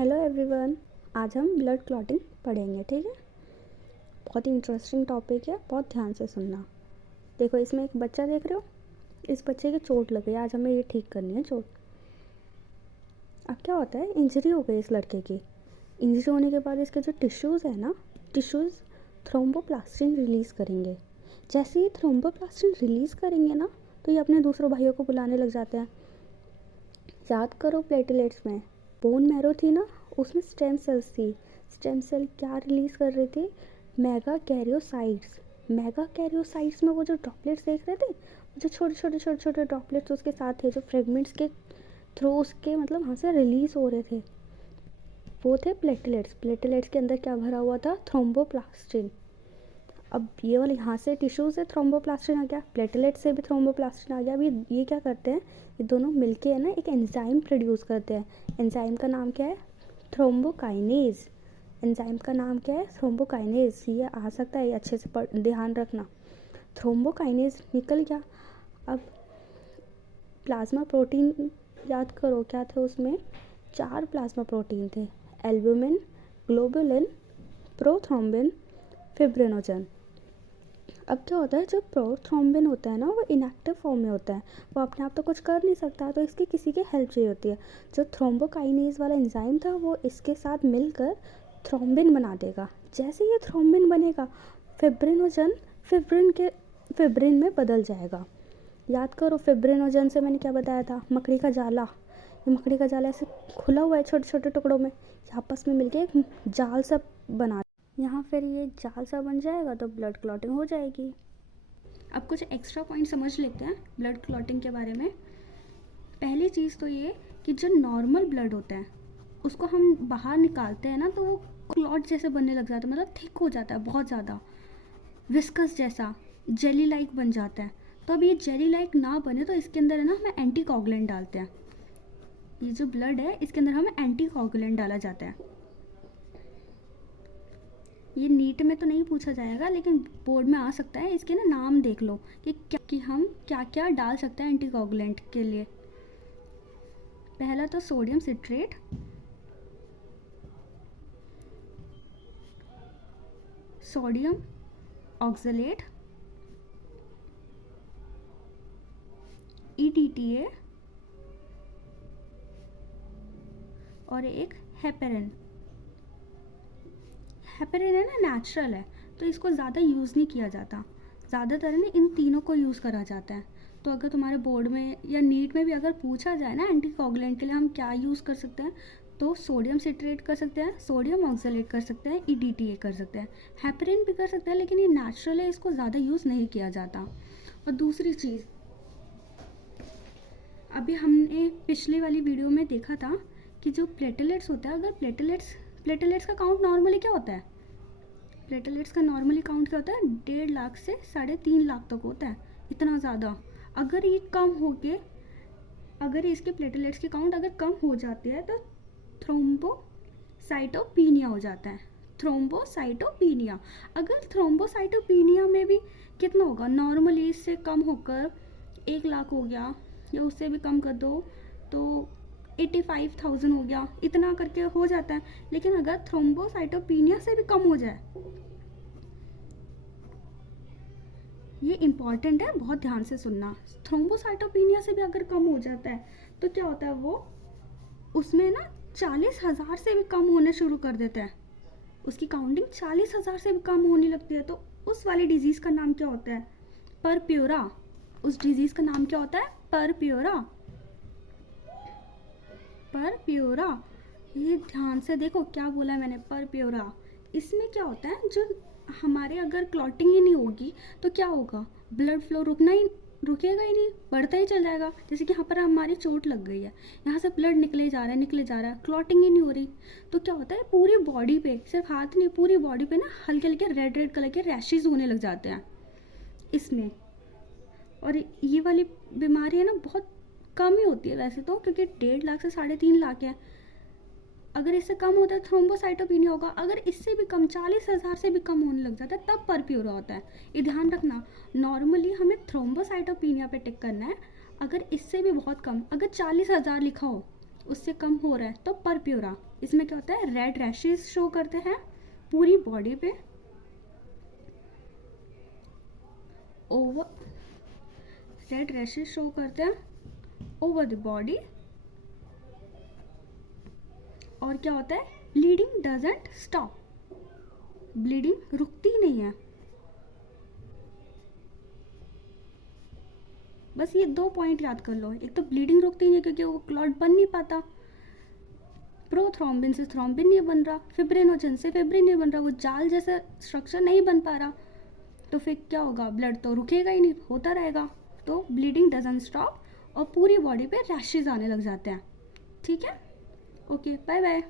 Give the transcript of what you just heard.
Hello everyone. आज हम blood clotting पढ़ेंगे, ठीक है। बहुत ही इंटरेस्टिंग टॉपिक है, बहुत ध्यान से सुनना। देखो, इसमें एक बच्चा देख रहे हो, इस बच्चे की चोट लग गई। आज हमें ये ठीक करनी है चोट। अब क्या होता है, इंजरी हो गई इस लड़के की। इंजरी होने के बाद इसके जो टिश्यूज़ है ना, टिश्यूज़ थ्रोम्बोप्लास्टिन रिलीज़ करेंगे। जैसे ही थ्रोम्बोप्लास्टिन रिलीज़ करेंगे ना, तो ये अपने दूसरों भाइयों को बुलाने लग जाते हैं। याद करो, प्लेटलेट्स में बोन मैरो थी ना, उसमें स्टेम सेल्स थी। स्टेम सेल क्या रिलीज़ कर रहे थे? Mega karyocytes. मेगा कैरियोसाइट्स में वो जो ड्रॉपलेट्स देख रहे थे, जो छोटे छोटे ड्रॉपलेट्स उसके साथ थे, जो फ्रेगमेंट्स के थ्रू उसके मतलब वहाँ से रिलीज़ हो रहे थे, वो थे प्लेटलेट्स। प्लेटलेट्स के अंदर क्या भरा हुआ था? थ्रोम्बोप्लास्टिन। अब ये वाले यहाँ से टिश्यू से थ्रोम्बोप्लास्टिन आ गया, प्लेटलेट से भी थ्रोम्बोप्लास्टिन आ गया। अभी ये क्या करते हैं, ये दोनों मिलके है ना एक एंजाइम प्रोड्यूस करते हैं। एंजाइम का नाम क्या है? थ्रोम्बोकाइनेज। एंजाइम का नाम क्या है? थ्रोम्बोकाइनेज। ये आ सकता है, अच्छे से ध्यान रखना। थ्रोम्बोकाइनेज निकल गया। अब प्लाज्मा प्रोटीन याद करो क्या थे उसमें? 4 प्लाज्मा प्रोटीन थे, एल्ब्यूमिन, ग्लोबुलिन, प्रोथ्रोम्बिन, फिब्रिनोजन। अब क्या होता है, जब प्रोथ्रोम्बिन होता है ना, वो इनएक्टिव फॉर्म में होता है, वो अपने आप तो कुछ कर नहीं सकता, तो इसकी किसी की हेल्प चाहिए होती है। जो थ्रोम्बोकाइनेज वाला एंजाइम था, वो इसके साथ मिलकर थ्रोम्बिन बना देगा। जैसे ये थ्रोम्बिन बनेगा, फिब्रिनोजन फिब्रिन में बदल जाएगा। याद करो, फिब्रिनोजन से मैंने क्या बताया था? मकड़ी का जाला। ये मकड़ी का जाला ऐसे खुला हुआ है छोटे छोटे टुकड़ों में, ये आपस में मिलके एक जाल सा बना, यहाँ फिर ये जाल सा बन जाएगा, तो ब्लड क्लॉटिंग हो जाएगी। अब कुछ एक्स्ट्रा पॉइंट समझ लेते हैं ब्लड क्लॉटिंग के बारे में। पहली चीज़ तो ये कि जो नॉर्मल ब्लड होता है उसको हम बाहर निकालते हैं ना, तो वो क्लॉट जैसे बनने लग जाता है, मतलब थिक हो जाता है, बहुत ज़्यादा विस्कस जैसा, जेली लाइक बन जाता है। तो अब ये जेली लाइक ना बने, तो इसके अंदर है ना हमें एंटी कोगुलेंट डालते हैं। ये जो ब्लड है इसके अंदर हमें एंटी कोगुलेंट डाला जाता है। ये नीट में तो नहीं पूछा जाएगा, लेकिन बोर्ड में आ सकता है। इसके ना नाम देख लो कि हम क्या क्या डाल सकते हैं एंटीकोगुलेंट के लिए। पहला तो sodium citrate, sodium oxalate, EDTA और एक हेपेरिन। हेपेरिन है ना नेचुरल है, तो इसको ज़्यादा यूज़ नहीं किया जाता। ज़्यादातर ना इन तीनों को यूज़ करा जाता है। तो अगर तुम्हारे बोर्ड में या नीट में भी अगर पूछा जाए ना एंटीकोगुलेंट के लिए हम क्या यूज़ कर सकते हैं, तो सोडियम सिट्रेट कर सकते हैं, सोडियम ऑक्सलेट कर सकते हैं, EDTA कर सकते हैं, हेपेरिन भी कर सकते हैं, लेकिन ये नेचुरल है, इसको ज़्यादा यूज़ नहीं किया जाता। और दूसरी चीज़, अभी हमने पिछले वाली वीडियो में देखा था कि जो प्लेटलेट्स होता है, अगर प्लेटलेट्स का काउंट नॉर्मली क्या होता है? प्लेटलेट्स का नॉर्मली काउंट क्या होता है? 1.5 लाख से 3.5 लाख तक होता है, इतना ज़्यादा। अगर ये कम हो के, अगर इसके प्लेटलेट्स की काउंट अगर कम हो जाती है, तो थ्रोम्बोसाइटोपिनिया हो जाता है। थ्रोम्बोसाइटोपिनिया। अगर थ्रोम्बोसाइटोपिनिया में भी कितना होगा? नॉर्मली इससे कम होकर 1 लाख हो गया, या उससे भी कम कर दो तो 85,000 हो गया, इतना करके हो जाता है। लेकिन अगर थ्रोम्बोसाइटोपिनिया से भी कम हो जाए, ये इम्पॉर्टेंट है, बहुत ध्यान से सुनना। थ्रोम्बोसाइटोपिनिया से भी अगर कम हो जाता है, तो क्या होता है, वो उसमें ना 40,000 से भी कम होने शुरू कर देता है। उसकी काउंटिंग 40,000 से भी कम होने लगती है, तो उस वाली डिजीज़ का नाम क्या होता है? परप्योरा। उस डिजीज़ का नाम क्या होता है? परप्योरा। परप्योरा। ये ध्यान से देखो क्या बोला है मैंने, परप्योरा। इसमें क्या होता है, जो हमारे अगर क्लॉटिंग ही नहीं होगी तो क्या होगा? ब्लड फ्लो रुकेगा ही नहीं, बढ़ता ही चल जाएगा। जैसे कि यहाँ पर हमारी चोट लग गई है, यहाँ से ब्लड निकले जा रहा है, क्लॉटिंग ही नहीं हो रही, तो क्या होता है, पूरी बॉडी पे, सिर्फ हाथ नहीं, पूरी बॉडी पे ना हल्के हल्के रेड कलर के रैशेज होने लग जाते हैं इसमें। और ये वाली बीमारी है ना बहुत कम ही होती है वैसे तो, क्योंकि 1.5 लाख से 3.5 लाख है। अगर इससे कम होता है थ्रोम्बोसाइटोपिनिया होगा, अगर इससे भी कम 40,000 से भी कम होने लग जाता है, तब परप्योरा होता है। ये ध्यान रखना, नॉर्मली हमें थ्रोम्बोसाइटोपिनिया पे टिक करना है। अगर इससे भी बहुत कम, अगर 40,000 लिखा हो, उससे कम हो रहा है तो परप्यूरा। इसमें क्या होता है, रेड रैशेस शो करते हैं पूरी बॉडी पे, ओवर रेड रैशेस शो करते हैं ओवर द बॉडी। और क्या होता है, ब्लीडिंग डजंट स्टॉप, ब्लीडिंग रुकती नहीं है। बस ये 2 पॉइंट याद कर लो, एक तो ब्लीडिंग रुकती नहीं है क्योंकि वो क्लॉट बन नहीं पाता, प्रोथ्रोम्बिन से थ्रोम्बिन नहीं बन रहा, फिब्रिनोजन से फिब्रिन नहीं बन रहा, वो जाल जैसा स्ट्रक्चर नहीं बन पा रहा, तो फिर क्या होगा, ब्लड तो रुकेगा ही नहीं, होता रहेगा। तो ब्लीडिंग डजंट स्टॉप और पूरी बॉडी पे रैशेज आने लग जाते हैं। ठीक है, ओके, बाय बाय।